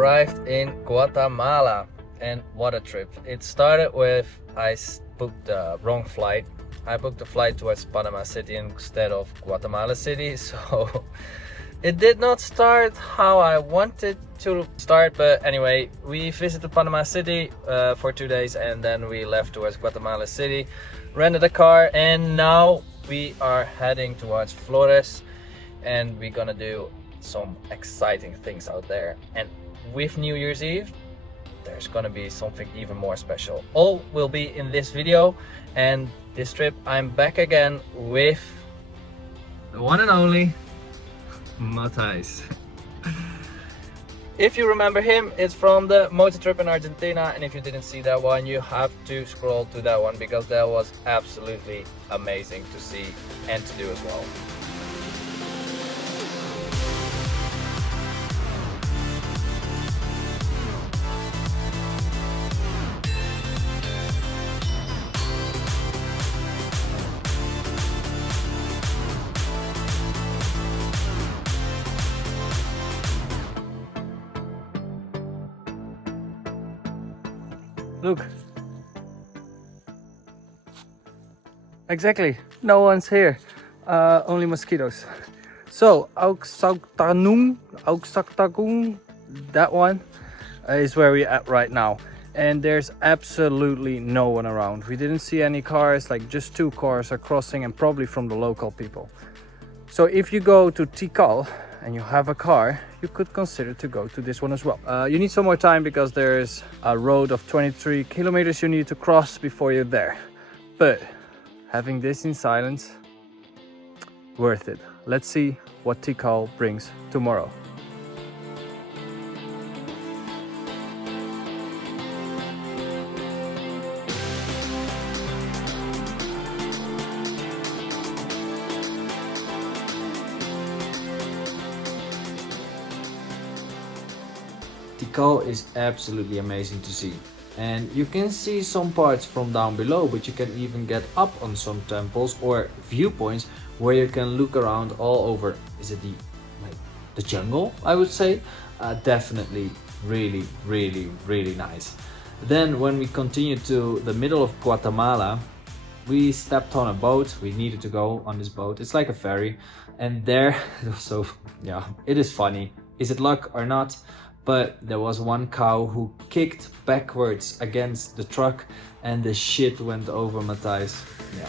arrived in Guatemala, and what a trip. It started with I booked the wrong flight. I booked a flight towards Panama City instead of Guatemala City, so it did not start how I wanted to start. But anyway, we visited Panama City for 2 days, and then we left towards Guatemala City, rented a car, and now we are heading towards Flores, and we're gonna do some exciting things out there. And with New Year's Eve, there's gonna be something even more special. All will be in this video. And this trip I'm back again with the one and only Mathijs. If you remember him, it's from the motor trip in Argentina, and if you didn't see that one, you have to scroll to that one because that was absolutely amazing to see and to do as well. Look. Exactly. No one's here. Only mosquitoes. So, Uaxactún, that one is where we're at right now. And there's absolutely no one around. We didn't see any cars, like just 2 cars are crossing, and probably from the local people. So if you go to Tikal and you have a car, you could consider to go to this one as well. You need some more time because there's a road of 23 kilometers you need to cross before you're there. But having this in silence, worth it. Let's see what Tikal brings tomorrow. Tikal is absolutely amazing to see, and you can see some parts from down below, but you can even get up on some temples or viewpoints where you can look around all over. Is it the jungle, I would say? Definitely really nice. Then when we continued to the middle of Guatemala, we stepped on a boat. We needed to go on this boat. It's like a ferry, and there, so yeah, it is funny. Is it luck or not? But there was one cow who kicked backwards against the truck, and the shit went over Mathijs. Yeah.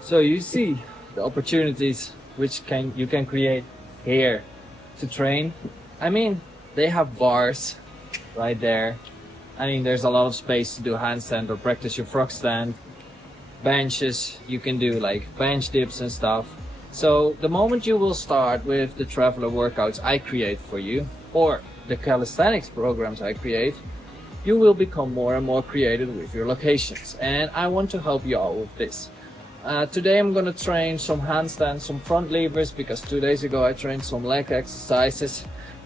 So you see the opportunities which you can create here to train. I mean, they have bars right there. I mean, there's a lot of space to do handstand or practice your frog stand. Benches, you can do like bench dips and stuff. So the moment you will start with the traveler workouts I create for you, or the calisthenics programs I create, you will become more and more creative with your locations. And I want to help you out with this. Today I'm gonna train some handstands, some front levers, because 2 days ago I trained some leg exercises.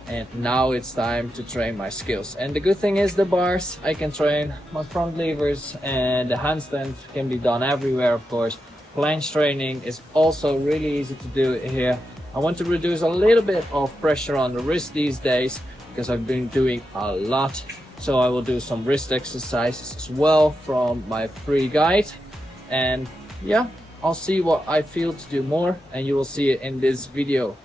And now it's time to train my skills. And the good thing is the bars, I can train my front levers, and the handstand can be done everywhere, of course. Planche training is also really easy to do here. I want to reduce a little bit of pressure on the wrist these days because I've been doing a lot. So I will do some wrist exercises as well from my free guide. And yeah, I'll see what I feel to do more, and you will see it in this video.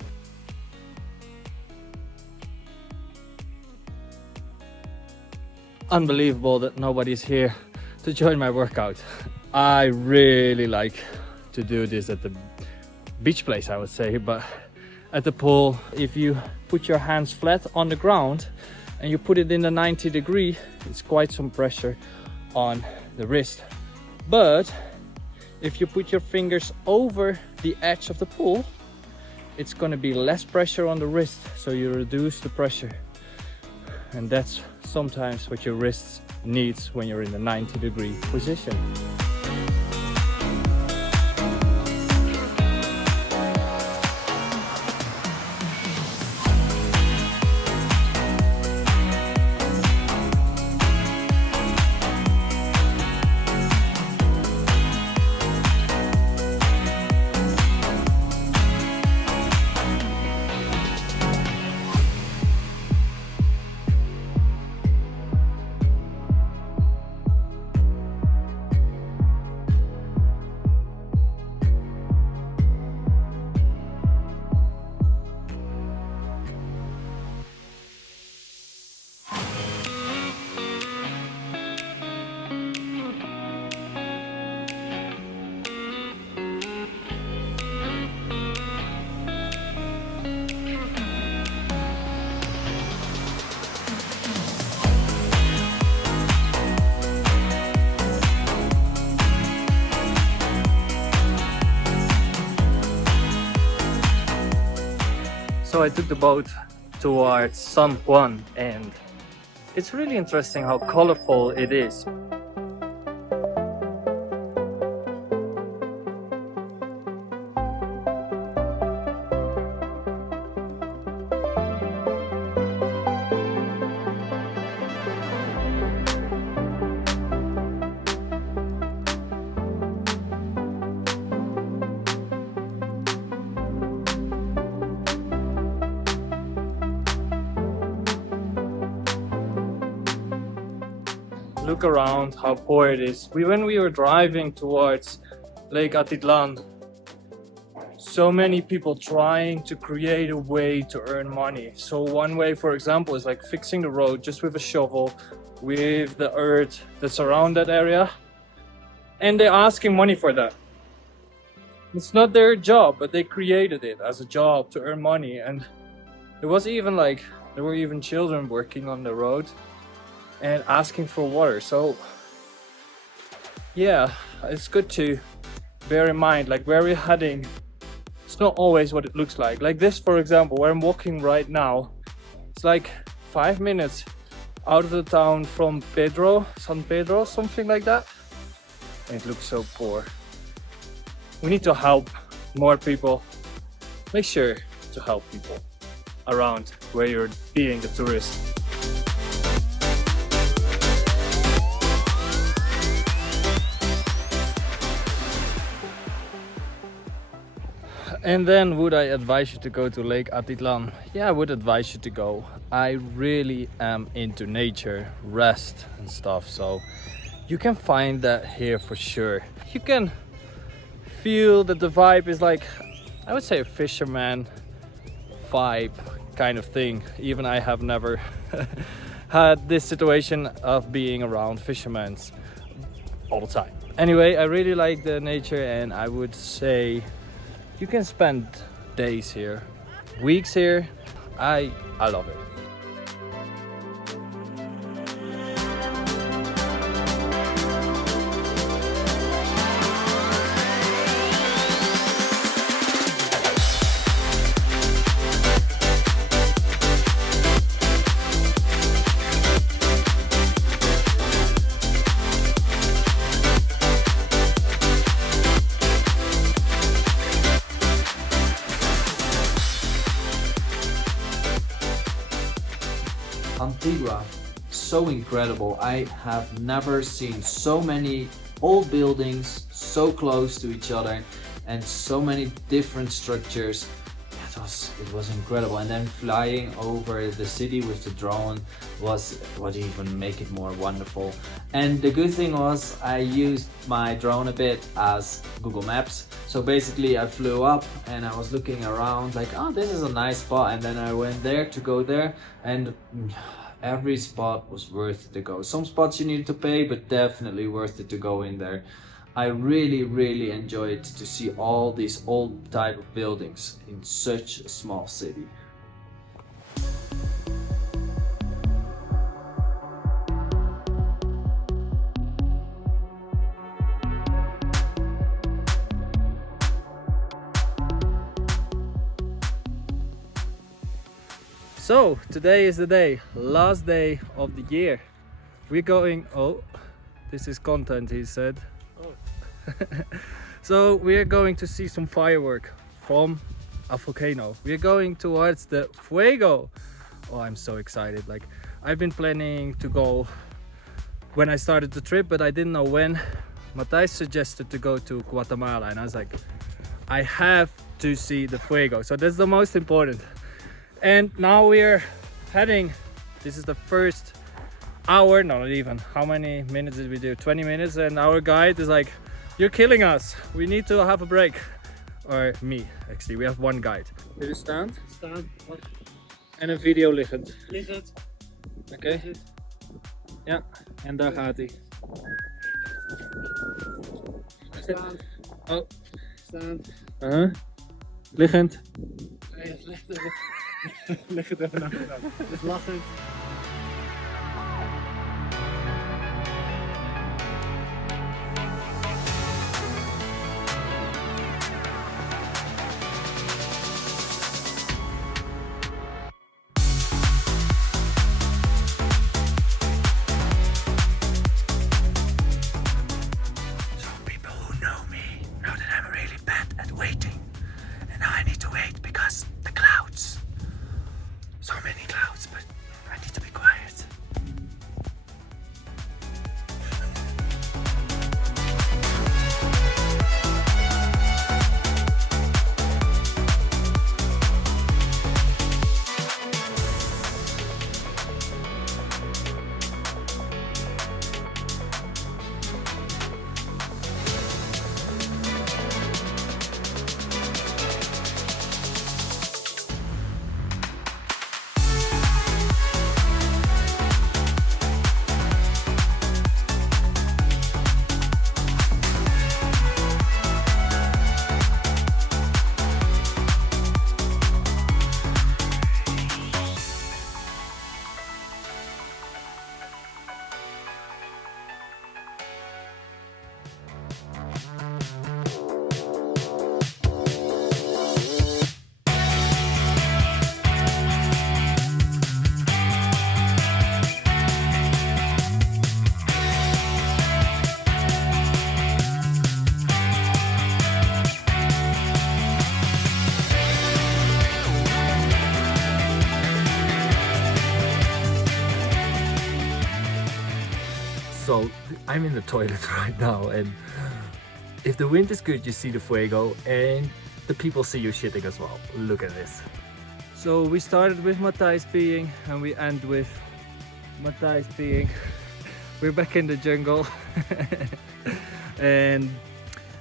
Unbelievable that nobody's here to join my workout. I really like to do this at the beach place, I would say, but at the pool, if you put your hands flat on the ground and you put it in the 90 degree, it's quite some pressure on the wrist. But if you put your fingers over the edge of the pool, it's going to be less pressure on the wrist, so you reduce the pressure. And that's sometimes what your wrist needs when you're in the 90 degree position. So I took the boat towards San Juan, and it's really interesting how colorful it is. Look around how poor it is. When we were driving towards Lake Atitlán, so many people trying to create a way to earn money. So one way, for example, is like fixing the road just with a shovel, with the earth that's around that area, and they're asking money for that. It's not their job, but they created it as a job to earn money. And there was even like, there were even children working on the road and asking for water. So yeah, it's good to bear in mind like where we're heading. It's not always what it looks like. Like this, for example, where I'm walking right now, it's like 5 minutes out of the town from San Pedro, something like that. And it looks so poor. We need to help more people. Make sure to help people around where you're being a tourist. And then, would I advise you to go to Lake Atitlán? Yeah, I would advise you to go. I really am into nature, rest and stuff, so you can find that here for sure. You can feel that the vibe is like, I would say, a fisherman vibe kind of thing. Even I have never had this situation of being around fishermen all the time. Anyway, I really like the nature, and I would say you can spend days here, weeks here. I love it. Antigua, so incredible. I have never seen so many old buildings so close to each other and so many different structures. It was incredible. And then flying over the city with the drone was what even make it more wonderful. And the good thing was I used my drone a bit as Google Maps. So basically I flew up and I was looking around like, oh, this is a nice spot. And then I went there to go there, and every spot was worth it to go. Some spots you need to pay, but definitely worth it to go in there. I really enjoyed to see all these old type of buildings in such a small city. So today is the day, last day of the year. We're going, oh, this is content, he said. So we're going to see some firework from a volcano. We're going towards the Fuego. Oh, I'm so excited. Like, I've been planning to go when I started the trip, but I didn't know when. Mathijs suggested to go to Guatemala, and I was like, I have to see the Fuego. So that's the most important. And now we're heading. This is the first hour, not even. How many minutes did we do? 20 minutes, and our guide is like, you're killing us. We need to have a break. Or me, actually. We have one guide. Wil je staan? Staan. En een video liggend. Liggend. Oké. Ja, en daar gaat hij. Staan. Oh. Staan. Liggend. Nee, leg het even naar gedaan. Dus lachend. I'm in the toilet right now, and if the wind is good, you see the fuego, and the people see you shitting as well. Look at this. So we started with Mathijs peeing, and we end with Mathijs peeing. We're back in the jungle. And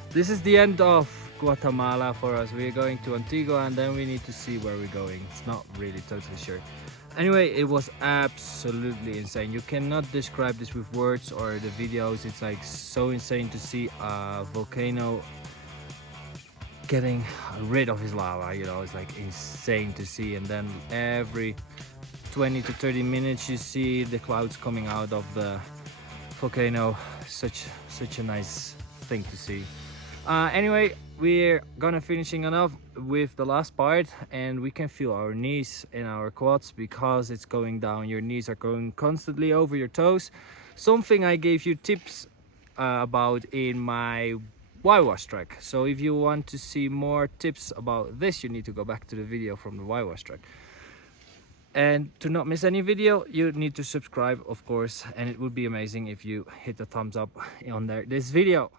this is the end of Guatemala for us. We're going to Antigua, and then we need to see where we're going. It's not really totally sure. Anyway, it was absolutely insane. You cannot describe this with words or the videos. It's like so insane to see a volcano getting rid of his lava, you know. It's like insane to see. And then every 20 to 30 minutes you see the clouds coming out of the volcano. Such a nice thing to see. Anyway, we're gonna finishing enough with the last part, and we can feel our knees and our quads because it's going down. Your knees are going constantly over your toes. Something I gave you tips about in my Y-Wash track. So if you want to see more tips about this, you need to go back to the video from the Y-Wash track. And to not miss any video, you need to subscribe, of course, and it would be amazing if you hit the thumbs up on this video.